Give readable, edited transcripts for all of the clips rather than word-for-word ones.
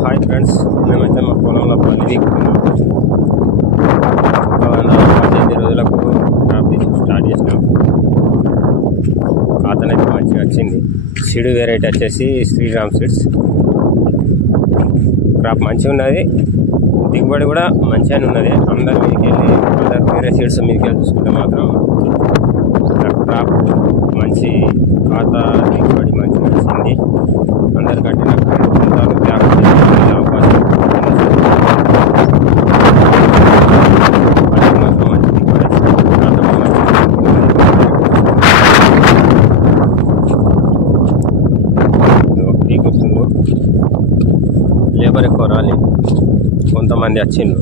Hi friends, మేమైతే మా పొలంలో పల్లి ఒక 18 రోజులకు క్రాప్ తీసి స్టార్ట్ చేసినాం. కాతనైతే మంచిగా వచ్చింది. సీడ్ వెరైటీ వచ్చేసి శ్రీరామ్ సీడ్స్. క్రాప్ మంచిగా ఉన్నది, దిగుబడి కూడా మంచిగానే ఉన్నది. అందరు వేరే సీడ్స్ మీదకి వెళ్ళి చూసుకుంటే మాత్రం క్రాప్ మంచి ఖాతా దిగుబడి మంచిగా వచ్చింది. అందరికంటే నాకు అవకాశం మంచి దిగుబడి పీకొస్తుండ్రు. లేబర్ ఎక్కువ రాలి, కొంతమంది వచ్చిండ్రు.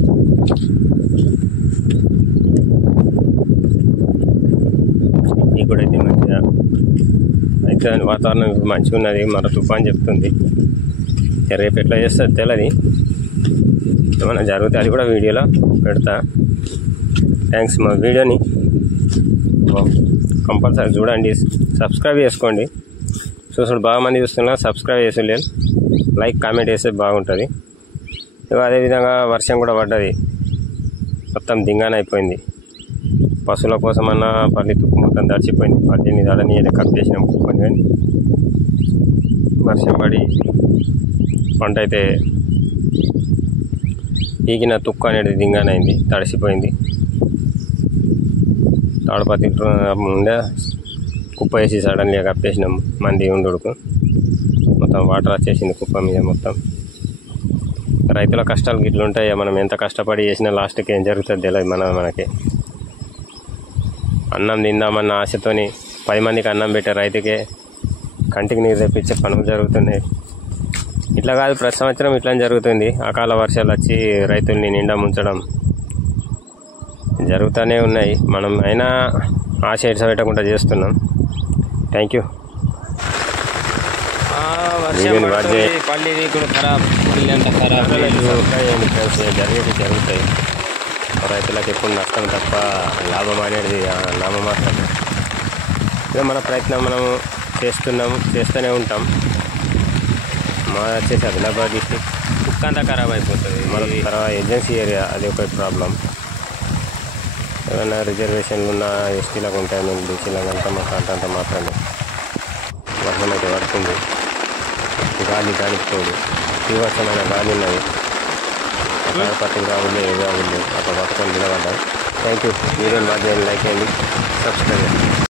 ఇప్పుడైతే మంచిగా అయితే వాతావరణం మంచిగా ఉన్నది. మన తుఫాన్ చెప్తుంది, రేపు ఎట్లా చేస్తుంది తెలియదు. ఏమైనా జరిగితే అది కూడా వీడియోలో పెడతా. థ్యాంక్స్. మా వీడియోని కంపల్సరీ చూడండి, సబ్స్క్రైబ్ చేసుకోండి. చూసుడు బాగా మంది చూస్తున్నారు, సబ్స్క్రైబ్ చేసి లేదు, లైక్ కామెంట్ చేస్తే బాగుంటుంది. అదేవిధంగా వర్షం కూడా పడ్డది, మొత్తం దింగాన అయిపోయింది. పశువుల కోసమన్నా పల్లి తుక్కు మొత్తం దడిచిపోయింది. పల్లిని దడని కట్ చేసినాం కుక్కని, కానీ వర్షం పడి పంట అయితే ఈగిన తుక్కు అనేది దింగానైంది, తడిసిపోయింది. తాడపతి ఉండే కుప్ప వేసి సడన్గా కప్పేసినాం. మంది ఉండుకు మొత్తం వాటర్ వచ్చేసింది కుప్ప మీద మొత్తం. రైతుల కష్టాలు గిట్లు ఉంటాయి. మనం ఎంత కష్టపడి చేసినా లాస్ట్కి ఏం జరుగుతుంది తెలియదు. మనకి అన్నం తిందామన్న ఆశతోని 10 మందికి అన్నం పెట్టే రైతుకే కంటికి నీరు తెప్పించే పనులు జరుగుతున్నాయి. ఇట్లా కాదు, ప్రతి సంవత్సరం ఇట్లా జరుగుతుంది. అకాల వర్షాలు వచ్చి రైతుల్ని నిండా ముంచడం జరుగుతూనే ఉన్నాయి. మనం అయినా ఆశ పెట్టకుండా చేస్తున్నాం. Thank you. పల్లి కూడా ఖరాబ్, పల్లి అంతా ఖరాబ్. జరిగేది జరుగుతాయి. రైతులకు ఎప్పుడు నష్టం తప్ప లాభం అనేది నామమాత్రం. ఇక మన ప్రయత్నం మనము చేస్తూనే ఉంటాం. మా వచ్చేసి ఆదిలాబాద్ డిస్ట్రిక్ట్ కుక్క అంతా ఖరాబ్ అయిపోతుంది. మన తర్వాత ఏజెన్సీ ఏరియా, అది ఒక ప్రాబ్లం. ఏమైనా రిజర్వేషన్లు ఉన్న ఎస్టీలకు ఉంటాయి, మేము బీసీలకు అంతా మాకు అంతంత మాత్రమే. వర్షం అయితే పడుతుంది, గాలికి తోడు తీవ్రమైన గాలి ఉన్నది. పత్తికి రావులే, ఏ రావులు అక్కడ పట్టుకొని నిలబడ్డాయి. Thank you. వీడియోని బాగా లైక్ చేయండి, సబ్స్క్రైబ్ చేయండి.